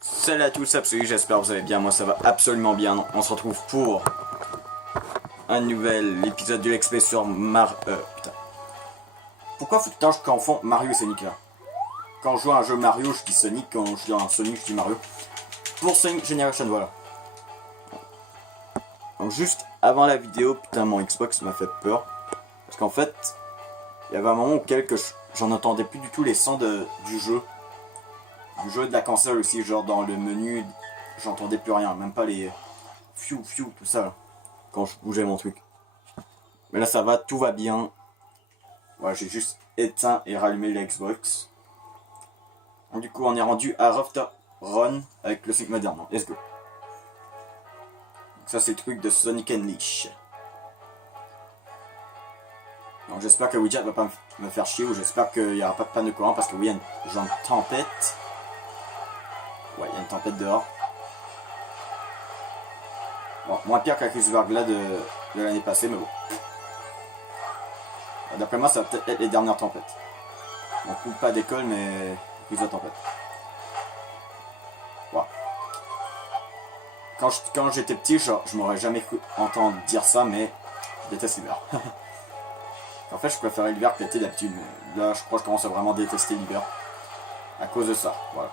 Salut à tous, Absolu, j'espère que vous allez bien, moi ça va absolument bien. On se retrouve pour un nouvel épisode de l'XP sur putain. Pourquoi faut tout le temps je confonds Mario et Sonic là? Quand je joue à un jeu Mario, je dis Sonic, quand je joue à un Sonic, je dis Mario. Pour Sonic Generation, voilà. Donc juste avant la vidéo, putain mon Xbox m'a fait peur. Parce qu'en fait, il y avait un moment auquel j'en entendais plus du tout les sons du jeu. Du jeu de la console aussi, genre dans le menu, j'entendais plus rien, même pas les fiou fiou, tout ça là, quand je bougeais mon truc. Mais là ça va, tout va bien. Voilà, j'ai juste éteint et rallumé l'Xbox. Du coup on est rendu à Rafter Run avec le Sonic moderne. Let's go. Donc, ça c'est le truc de Sonic Unleashed. Donc j'espère que Ouija va pas me faire chier, ou j'espère qu'il n'y aura pas de panne de courant parce que oui, il y a une genre de tempête. Ouais, il y a une tempête dehors. Bon, moins pire que la crise verglas de l'année passée, mais bon. D'après moi, ça va peut-être être les dernières tempêtes. On coupe pas d'école, mais plus de tempête. Voilà. Quand j'étais petit, je m'aurais jamais cru entendre dire ça, mais je déteste l'hiver. En fait, je préférais l'hiver que l'été d'habitude, mais là, je crois que je commence à vraiment détester l'hiver. À cause de ça, voilà.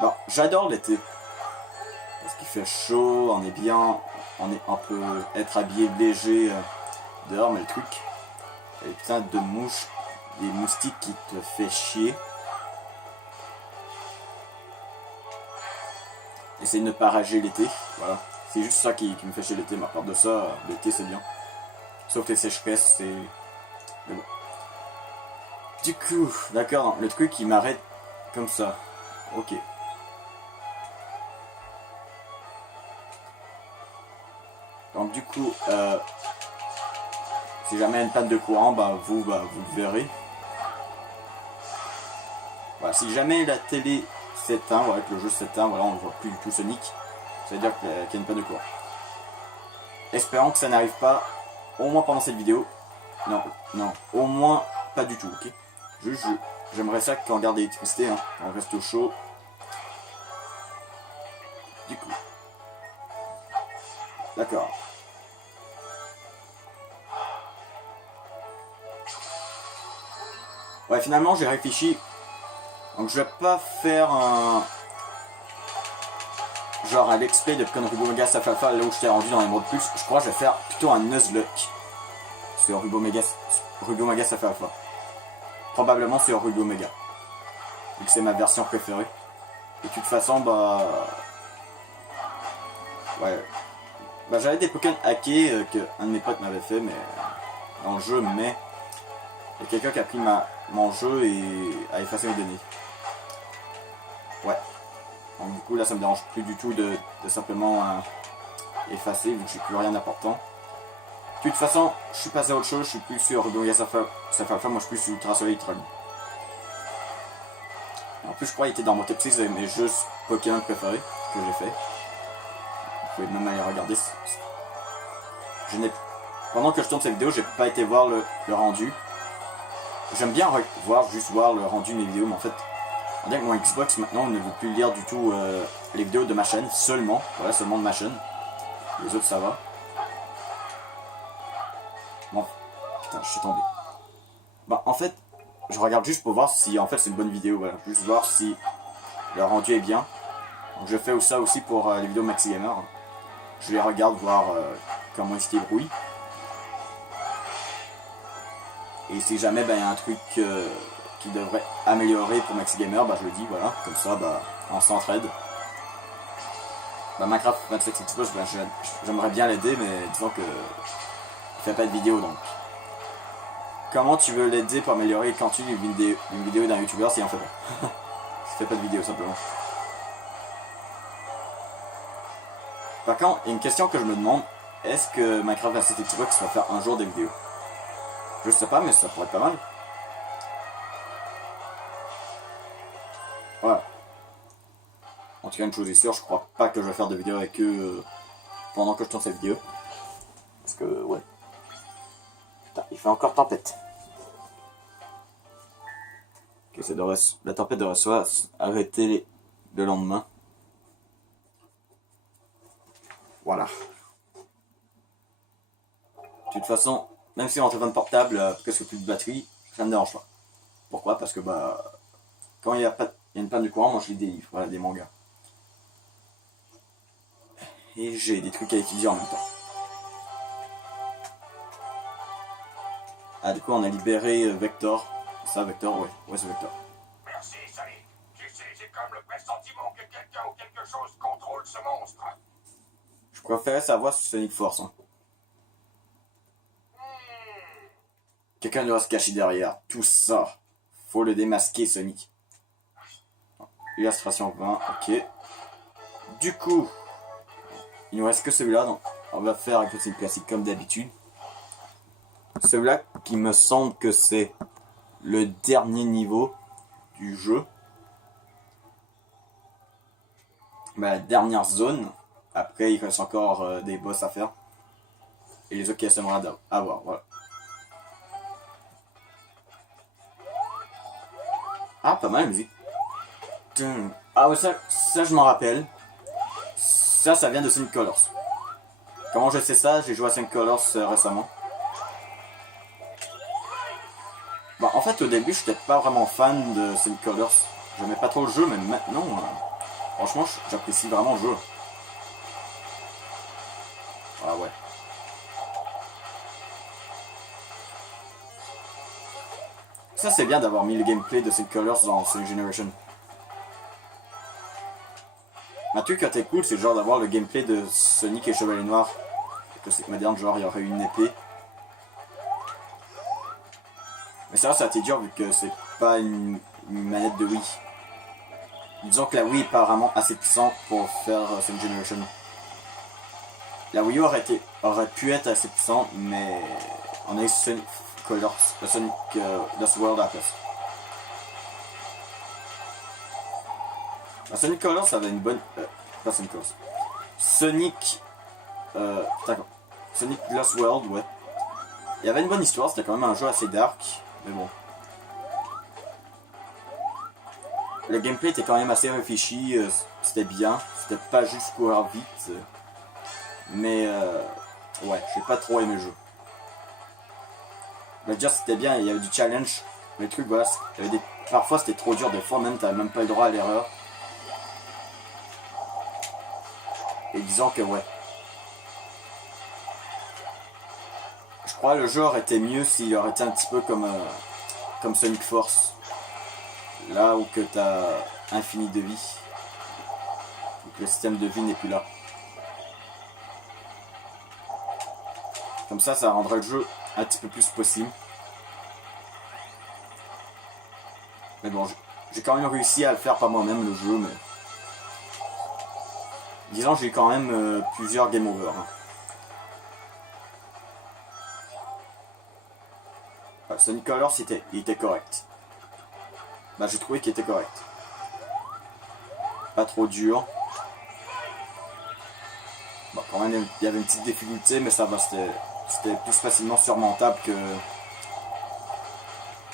Bon, j'adore l'été. Parce qu'il fait chaud, on est bien, on peut être habillé léger dehors, mais le truc, il y a des putains de mouches, des moustiques qui te fait chier. Essaye de ne pas rager l'été, voilà. C'est juste ça qui me fait chier l'été, mais à part de ça, l'été c'est bien. Sauf les sécheresses, c'est... Mais bon. Du coup, d'accord, le truc il m'arrête comme ça. Ok. Donc du coup, si jamais il y a une panne de courant, vous le verrez. Voilà, si jamais la télé s'éteint, voilà, que le jeu s'éteint, voilà, on ne voit plus du tout Sonic, ça veut dire qu'il y a une panne de courant. Espérons que ça n'arrive pas, au moins pendant cette vidéo. Non, au moins pas du tout, ok. Juste, j'aimerais ça qu'on garde l'électricité, hein, on reste au chaud. Du coup. D'accord. Ouais, finalement, j'ai réfléchi. Donc, je vais pas faire un... genre à l'XP de Con Rubo-Mega Safalfa, là où je t'ai rendu dans les modes plus. Je crois que je vais faire plutôt un Nuzlocke sur Rubo-Mega Safalfa. Probablement sur Rubo-Mega. Vu que c'est ma version préférée. Et de toute façon, ouais. J'avais des Pokémon hackés que un de mes potes m'avait fait, mais dans le jeu, mais il y a quelqu'un qui a pris mon jeu et a effacé mes données. Ouais. Donc du coup là ça me dérange plus du tout de simplement effacer vu que j'ai plus rien d'important. De toute façon, je suis passé à autre chose, je suis plus sur Rubo-Mega Safalfa, moi je suis plus sur Ultra Solid Ultra. En plus je crois qu'il était dans mon top 6 de mes jeux Pokémon préférés que j'ai fait. Vous pouvez même aller regarder. Pendant que je tourne cette vidéo, j'ai pas été voir le rendu. J'aime bien juste voir le rendu de mes vidéos, mais en fait, on dirait que mon Xbox maintenant ne veut plus lire du tout les vidéos de ma chaîne, seulement. Voilà, seulement de ma chaîne. Les autres ça va. Bon, putain, je suis tombé. En fait, je regarde juste pour voir si en fait c'est une bonne vidéo, voilà. Juste voir si le rendu est bien. Donc je fais ça aussi pour les vidéos Maxi Gamer. Je les regarde voir comment ils se débrouillent. Et si jamais il y a un truc qui devrait améliorer pour Maxi Gamer, je le dis, voilà, comme ça on s'entraide. Minecraft 27 Xbox, j'aimerais bien l'aider, mais disons que il fait pas de vidéo donc. Comment tu veux l'aider pour améliorer le contenu d'une vidéo d'un youtubeur s'il en fait pas? Il fait pas de vidéo simplement. Par contre, il y a une question que je me demande, est-ce que Minecraft 27 Xbox va faire un jour des vidéos? Je sais pas, mais ça pourrait être pas mal. Voilà. En tout cas, une chose est sûre, je crois pas que je vais faire de vidéo avec eux pendant que je tourne cette vidéo. Parce que, ouais. Putain, il fait encore tempête. Ok. Ok, ça devrait, la tempête devrait soit arrêter le lendemain. Voilà. De toute façon, même si mon téléphone portable a presque plus de batterie, ça ne me dérange pas. Pourquoi? Parce que bah, quand il y a une panne de courant, moi je lis des livres, voilà, des mangas. Et j'ai des trucs à étudier en même temps. Ah, du coup, on a libéré Vector. Ça, Vector, ouais. Ouais, c'est Vector. Merci, Sonic. J'ai comme le pressentiment que quelqu'un ou quelque chose contrôle ce monstre. Je préférais savoir si Sonic Force. Hein. Quelqu'un doit se cacher derrière. Tout ça. Faut le démasquer, Sonic. Illustration 20, ok. Du coup, il nous reste que celui-là, donc on va faire un petit classique comme d'habitude. Celui-là qui me semble que c'est le dernier niveau du jeu. La dernière zone. Après, il reste encore des boss à faire. Et les autres qui s'aimeraient avoir, voilà. Ah, pas mal la musique. Ah ouais, ça je m'en rappelle. Ça vient de Sonic Colors. Comment je sais ça? J'ai joué à Sonic Colors récemment. Bah, en fait, au début, je n'étais pas vraiment fan de Sonic Colors. J'aimais pas trop le jeu, mais maintenant, franchement, j'apprécie vraiment le jeu. Ah ouais. Ça, c'est bien d'avoir mis le gameplay de Sonic Colors dans Sonic Generation. Un truc qui était cool, c'est genre d'avoir le gameplay de Sonic et Chevalier Noir. Que c'est moderne, genre il y aurait une épée. Mais ça a été dur vu que c'est pas une manette de Wii. Disons que la Wii est pas vraiment assez puissante pour faire Sonic Generation. La Wii U aurait pu être assez puissante, mais on a eu Sonic Colors, Sonic Lost World à la place. Sonic Colors avait une bonne... pas Sonic Colors. Sonic... Sonic Lost World, ouais. Il y avait une bonne histoire, c'était quand même un jeu assez dark, mais bon. Le gameplay était quand même assez réfléchi, c'était bien, c'était pas juste courir vite. Mais ouais, j'ai pas trop aimé le jeu. Mais dire c'était bien, il y avait du challenge, mais le truc voilà, il y avait parfois c'était trop dur, des fois même t'avais même pas le droit à l'erreur. Et disons que ouais. Je crois que le jeu aurait été mieux s'il aurait été un petit peu comme Sonic Force. Là où que t'as infini de vie. Où que le système de vie n'est plus là. Comme ça rendrait le jeu un petit peu plus possible. Mais bon, j'ai quand même réussi à le faire par moi-même le jeu, mais... Disons j'ai quand même plusieurs game over. Hein. Sonic Colors il était correct. Bah j'ai trouvé qu'il était correct. Pas trop dur. Bon, quand même il y avait une petite difficulté, mais ça va, c'était plus facilement surmontable que...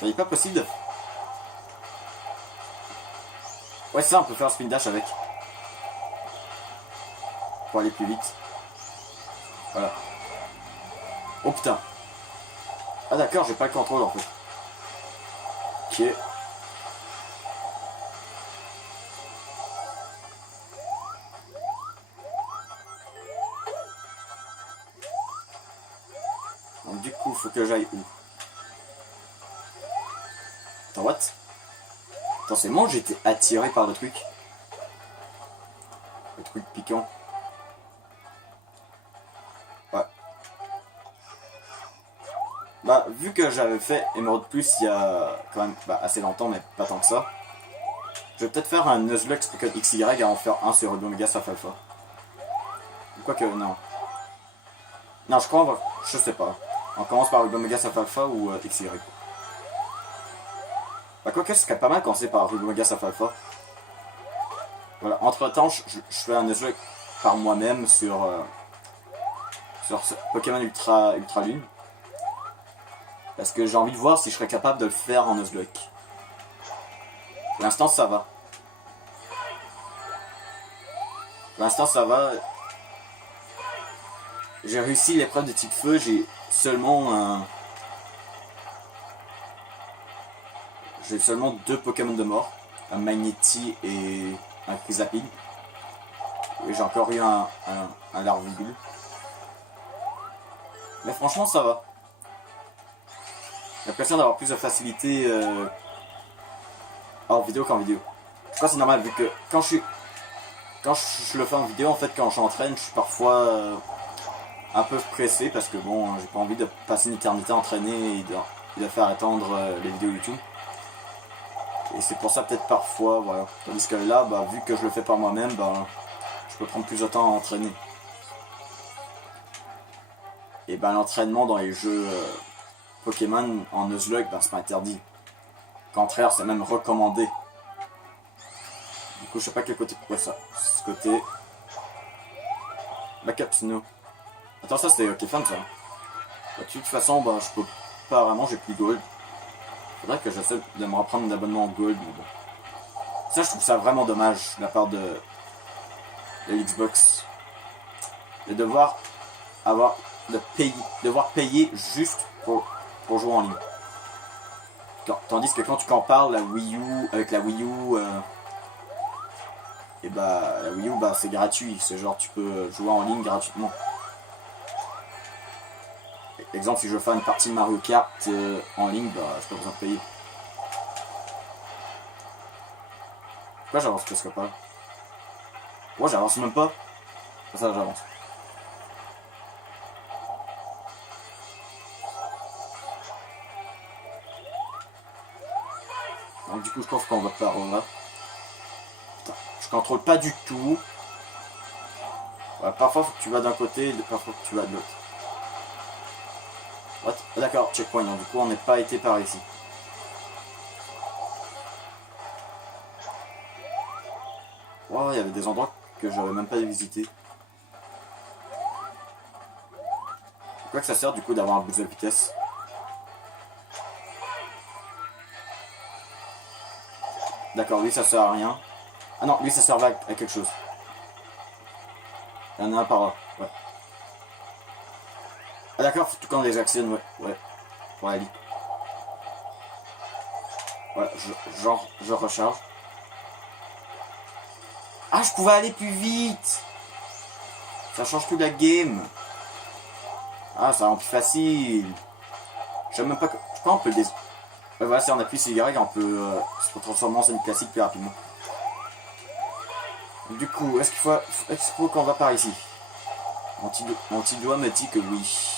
Il n'est pas possible de... Ouais c'est ça, on peut faire un spin dash avec. Pour aller plus vite. Voilà. Oh putain. Ah d'accord, j'ai pas le contrôle en fait. Ok. Donc du coup, faut que j'aille où? Attends, what? Attends, c'est moi, j'ai été attiré par le truc. Le truc piquant. Ouais. Bah, vu que j'avais fait Emerald Plus il y a quand même assez longtemps, mais pas tant que ça, je vais peut-être faire un Nuzlocke Pokémon XY et en faire un sur Ruby Omega Sapphire Alpha. Quoique, non. Non, je crois, je sais pas. On commence par Ruby Omega Sapphire Alpha ou XY. Bah, quoique, ce serait pas mal commencer par Ruby Omega Sapphire Alpha. Voilà, entre temps, je fais un Nuzlocke par moi-même sur Pokémon Ultra Lune. Parce que j'ai envie de voir si je serais capable de le faire en Nuzlocke. Pour l'instant, ça va. Pour l'instant, ça va. J'ai réussi l'épreuve de type feu, j'ai seulement J'ai seulement 2 Pokémon de mort. Un Magnéti et un Chrysapide. Et j'ai encore eu un Larvigule. Mais franchement, ça va. J'ai l'impression d'avoir plus de facilité hors vidéo qu'en vidéo. Je crois que c'est normal vu que quand je le fais en vidéo, en fait, quand j'entraîne, je suis parfois un peu pressé parce que bon, j'ai pas envie de passer une éternité à entraîner et de faire attendre les vidéos YouTube. Et c'est pour ça peut-être parfois, voilà. Tandis que là, bah, vu que je le fais par moi-même, bah, je peux prendre plus de temps à entraîner. Et ben l'entraînement dans les jeux Pokémon en Nuzlocke, ben, c'est pas interdit. Au contraire, c'est même recommandé. Du coup, je sais pas quel côté pourquoi ça. Ce côté. Backup Snow. Attends, ça c'était ok fan ça. Bah, de toute façon, bah, je peux pas vraiment, j'ai plus Gold. Faudrait que j'essaie de me reprendre un abonnement Gold, mais bon. Ça, je trouve ça vraiment dommage de la part de l'Xbox. De devoir payer juste pour jouer en ligne. Tandis que quand tu compares la Wii U avec la Wii U, et bah la Wii U bah c'est gratuit, c'est genre tu peux jouer en ligne gratuitement. Exemple, si je veux faire une partie de Mario Kart en ligne, bah j'ai pas besoin de payer. Pourquoi j'avance presque pas? Ouais, j'avance même pas. Ça, j'avance. Donc du coup, je pense qu'on va par là. Putain, je contrôle pas du tout. Ouais, parfois, faut que tu vas d'un côté, parfois, faut que tu vas de l'autre. What? Ah, d'accord, checkpoint. Donc, du coup, on n'est pas été par ici. Wow, il y avait des endroits que j'aurais même pas visité. Quoi que ça sert du coup d'avoir un boost de vitesse. D'accord, lui ça sert à rien. Ah non, lui ça servait à quelque chose. Il y en a un par là, ouais. Ah d'accord, tout quand on les actionne, ouais. Pour la ligne. Ouais, je recharge. Ah, je pouvais aller plus vite. Ça change tout la game. Ah, ça rend plus facile. Je sais même pas que... Je crois qu'on peut le voilà, si on appuie sur Y, on peut se transformer en scène classique plus rapidement. Du coup, est-ce qu'il faut qu'on va par ici? Mon petit doigt me dit que oui.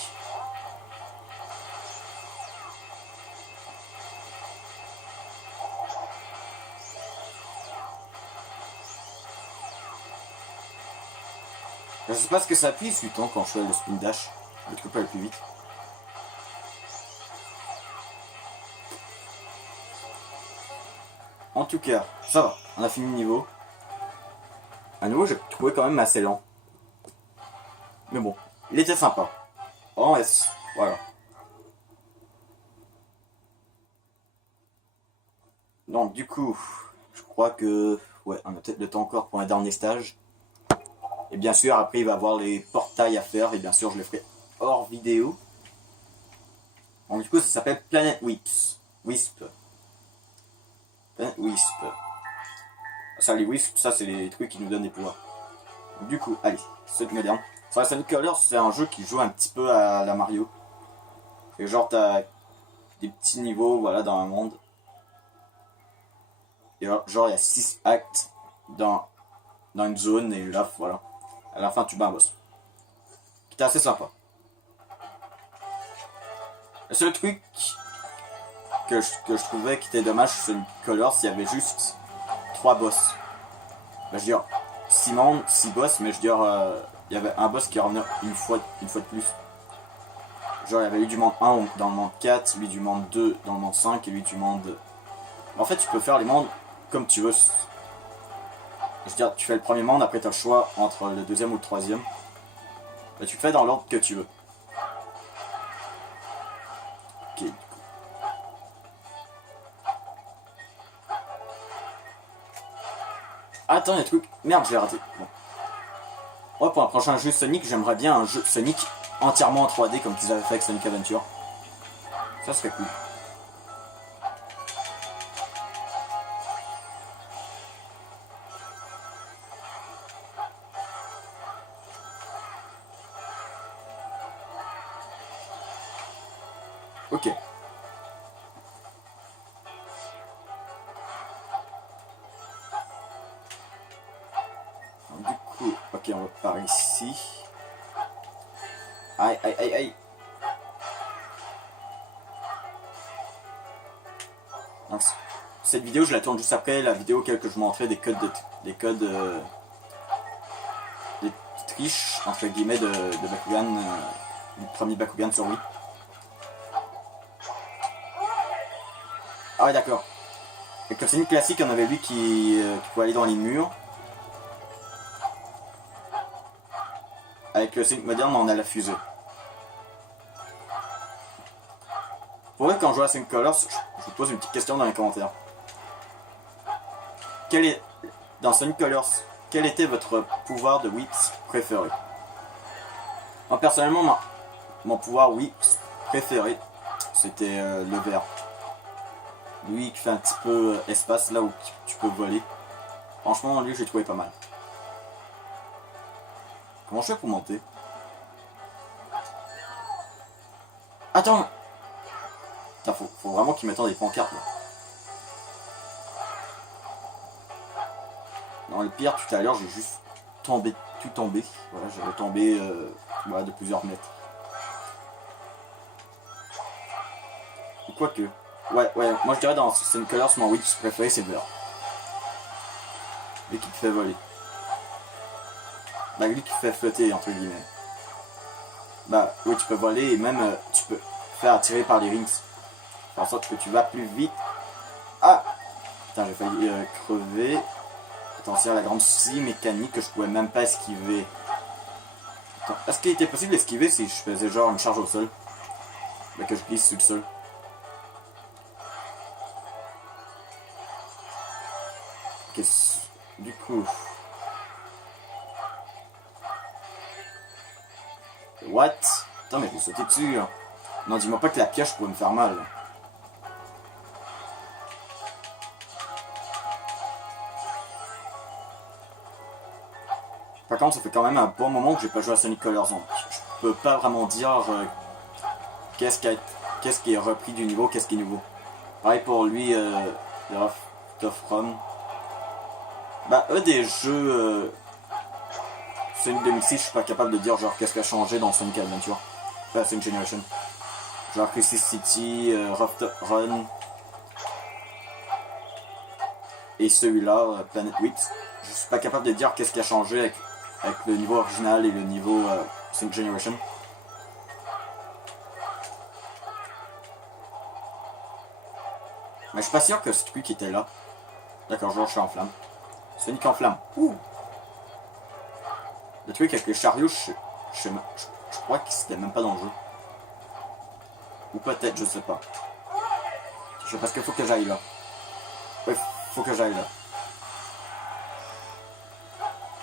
Je sais pas ce que ça appuie ce temps quand je fais le spin dash. Le truc pas aller plus vite. En tout cas, ça va. On a fini le niveau. À nouveau, j'ai trouvé quand même assez lent. Mais bon, il était sympa. En S, voilà. Donc du coup, je crois que... Ouais, on a peut-être le temps encore pour un dernier stage. Et bien sûr, après, il va y avoir les portails à faire. Et bien sûr, je le ferai hors vidéo. Donc du coup, ça s'appelle Planet Wisp. Planet Wisp. Ça, les Wisp, ça, c'est les trucs qui nous donnent des pouvoirs. Donc, du coup, allez, c'est moderne. Sur Sonic Colors, c'est un jeu qui joue un petit peu à la Mario. Et genre, t'as des petits niveaux, voilà, dans un monde. Et genre, il y a 6 actes dans une zone, et là, voilà. À la fin, tu bats un boss. Qui était assez sympa. Le seul truc que je trouvais qui était dommage sur Sonic Colors, il y avait juste 3 boss. Ben, je veux dire, 6 mondes, 6 boss, mais je veux dire, il y avait un boss qui revenait une fois de plus. Genre, il y avait lui du monde 1 dans le monde 4, lui du monde 2 dans le monde 5 et lui du monde... En fait, tu peux faire les mondes comme tu veux. Je veux dire, tu fais le premier monde, après tu as le choix entre le deuxième ou le troisième. Et tu le fais dans l'ordre que tu veux. Ok. Attends, il y a un truc. Merde, je l'ai raté. Bon. Ouais, pour un prochain jeu Sonic, j'aimerais bien un jeu Sonic entièrement en 3D comme qu'ils avaient fait avec Sonic Adventure. Ça serait cool. Ok. Du coup, ok, on va par ici. Aïe, aïe, aïe, aïe. Donc, cette vidéo, je la tourne juste après la vidéo que je vous montrais des codes des triches entre guillemets de Bakugan, du premier Bakugan sur Wii. Ah ouais, d'accord. Avec le Sonic classique, on avait lui qui pouvait aller dans les murs. Avec le Sonic moderne, on a la fusée. Pour vrai, quand je joue à Sonic Colors, je vous pose une petite question dans les commentaires. Dans Sonic Colors, quel était votre pouvoir de Whips préféré? Moi, personnellement, mon pouvoir Whips préféré, c'était le vert. Lui qui fait un petit peu espace là où tu peux voler. Franchement, lui, j'ai trouvé pas mal. Comment je fais pour monter? Attends! Putain, faut vraiment qu'ils mettent des pancartes là. Non, le pire, tout à l'heure, j'ai juste tout tombé. Voilà, j'avais tombé voilà, de plusieurs mètres. Ou quoique. Ouais, moi je dirais dans Sonic Colors, mon Witch préféré c'est Blur. Lui qui te fait voler. Bah, lui qui te fait flotter, entre guillemets. Bah, oui, tu peux voler et même tu peux faire attirer par les rings. Faire en sorte que tu vas plus vite. Ah! Putain, j'ai failli crever. Attention à la grande scie mécanique que je pouvais même pas esquiver. Est-ce qu'il était possible d'esquiver si je faisais genre une charge au sol? Bah, que je glisse sur le sol. Ok, du coup... What? Attends, mais je vais sauter dessus. Hein. Non, dis-moi pas que la pioche pourrait me faire mal. Par contre, ça fait quand même un bon moment que j'ai pas joué à Sonic Colors. Donc je peux pas vraiment dire qu'est-ce qui est repris du niveau, qu'est-ce qui est nouveau. Pareil pour lui, Tough Run. Bah, des jeux Sonic 2006, je suis pas capable de dire genre qu'est-ce qui a changé dans Sonic Adventure. Enfin, Sonic Generation. Genre Crisis City, Rough Run. Et celui-là, Planet 8. Je suis pas capable de dire qu'est-ce qui a changé avec le niveau original et le niveau Sonic Generation. Mais je suis pas sûr que c'est lui qui était là. D'accord, genre je suis en flamme. Sonic en flamme. Ouh. Le truc avec les chariots, je crois que c'était même pas dans le jeu. Ou peut-être, je sais pas. Je sais parce qu'il faut que j'aille là. Ouais, faut que j'aille là.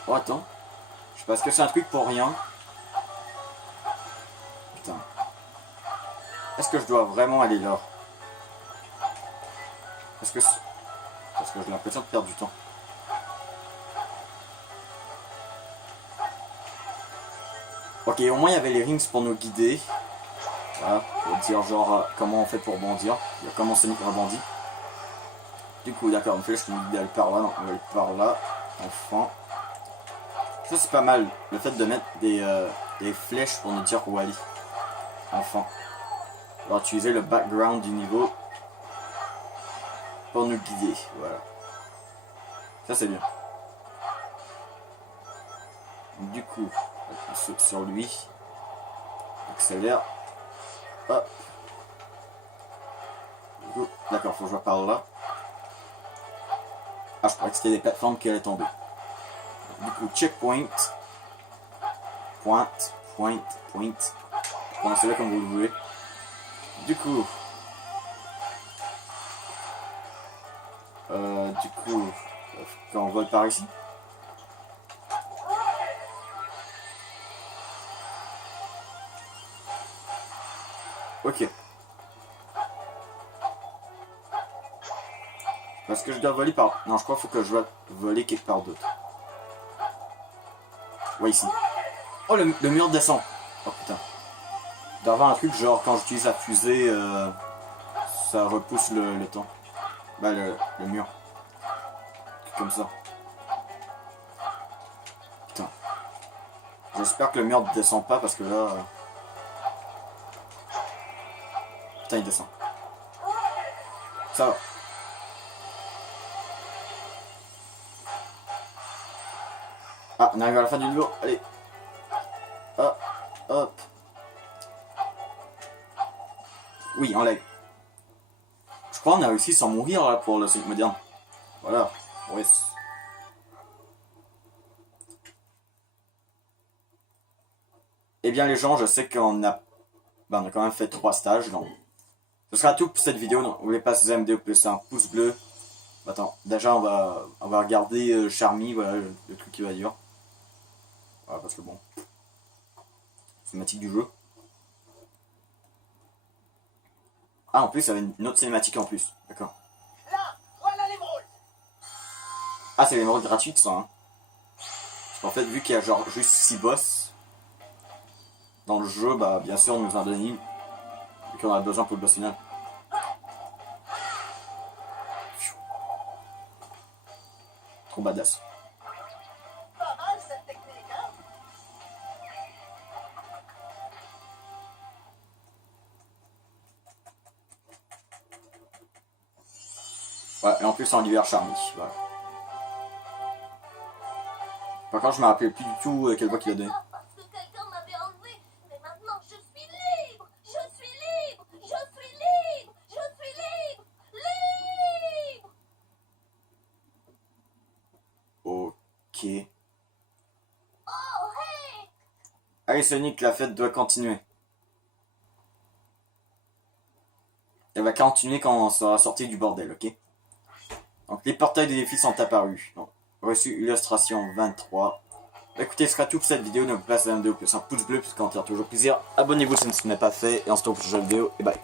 Oh, attends. Je sais pas, est-ce que c'est un truc pour rien? Putain. Est-ce que je dois vraiment aller là? Parce que j'ai l'impression de perdre du temps. Ok, au moins il y avait les rings pour nous guider. Voilà, pour dire genre comment on fait pour bondir. Comment Sonic rebondit. Du coup, d'accord, une flèche qui nous guide d'aller par là, donc on va aller par là. Enfin. Ça c'est pas mal, le fait de mettre des flèches pour nous dire où aller. Enfin. On va utiliser le background du niveau pour nous guider. Voilà. Ça c'est bien. Du coup, on saute sur lui. Accélère. Hop. D'accord, faut que je vois par là. Ah, je croyais que c'était des plateformes qui allaient tomber. Du coup, checkpoint. Point. Prononcez-le comme vous le voulez. Du coup. Quand on vole par ici. Ok. Parce que je dois voler par... Non, je crois qu'il faut que je dois voler quelque part d'autre. Ouais, ici. Oh, le mur descend. Oh, putain. Il doit y avoir un truc, genre, quand j'utilise la fusée, ça repousse le temps. Bah, le mur. Comme ça. Putain. J'espère que le mur ne descend pas, parce que là... Putain, il descend. Ça va. Ah, on arrive à la fin du niveau. Allez. Hop. Hop. Oui, en lag. Je crois qu'on a réussi sans mourir là pour le 5 moderne. Voilà. Ouais. Eh bien les gens, je sais qu'on a... Ben, on a quand même fait 3 stages. Donc... Ce sera tout pour cette vidéo. Donc, vous voulez passer la vidéo plus un pouce bleu. Attends, déjà on va regarder Charmy, voilà le truc qui va dire. Voilà, parce que bon. Cinématique du jeu. Ah, en plus, ça avait une autre cinématique en plus. D'accord. Là, voilà l'émeraude. Ah, c'est l'émeraude gratuite, ça. Hein. Parce qu'en fait, vu qu'il y a genre juste 6 boss dans le jeu, bah bien sûr, on nous en donne une. Vu qu'on a besoin pour le boss final. Trop badass. Pas mal cette technique, hein? Ouais, et en plus, en hiver, Charmy. Voilà. Par contre, je me rappelle plus du tout quelle voix qu'il a donné. Parce que quelqu'un m'avait enlevé. Mais maintenant, je suis libre. Je suis libre. Je suis libre. Je suis libre. Libre. Ok. Oh, hey. Allez Sonic, la fête doit continuer. Elle va continuer quand on sera sorti du bordel, ok? Donc les portails des défis sont apparus. Donc, reçu illustration 23. Écoutez, ce sera tout pour cette vidéo. Donc, place à la vidéo plus un pouce bleu, puisqu'on tire toujours plaisir. Abonnez-vous si ce n'est pas fait. Et on se retrouve pour une prochaine vidéo. Et bye.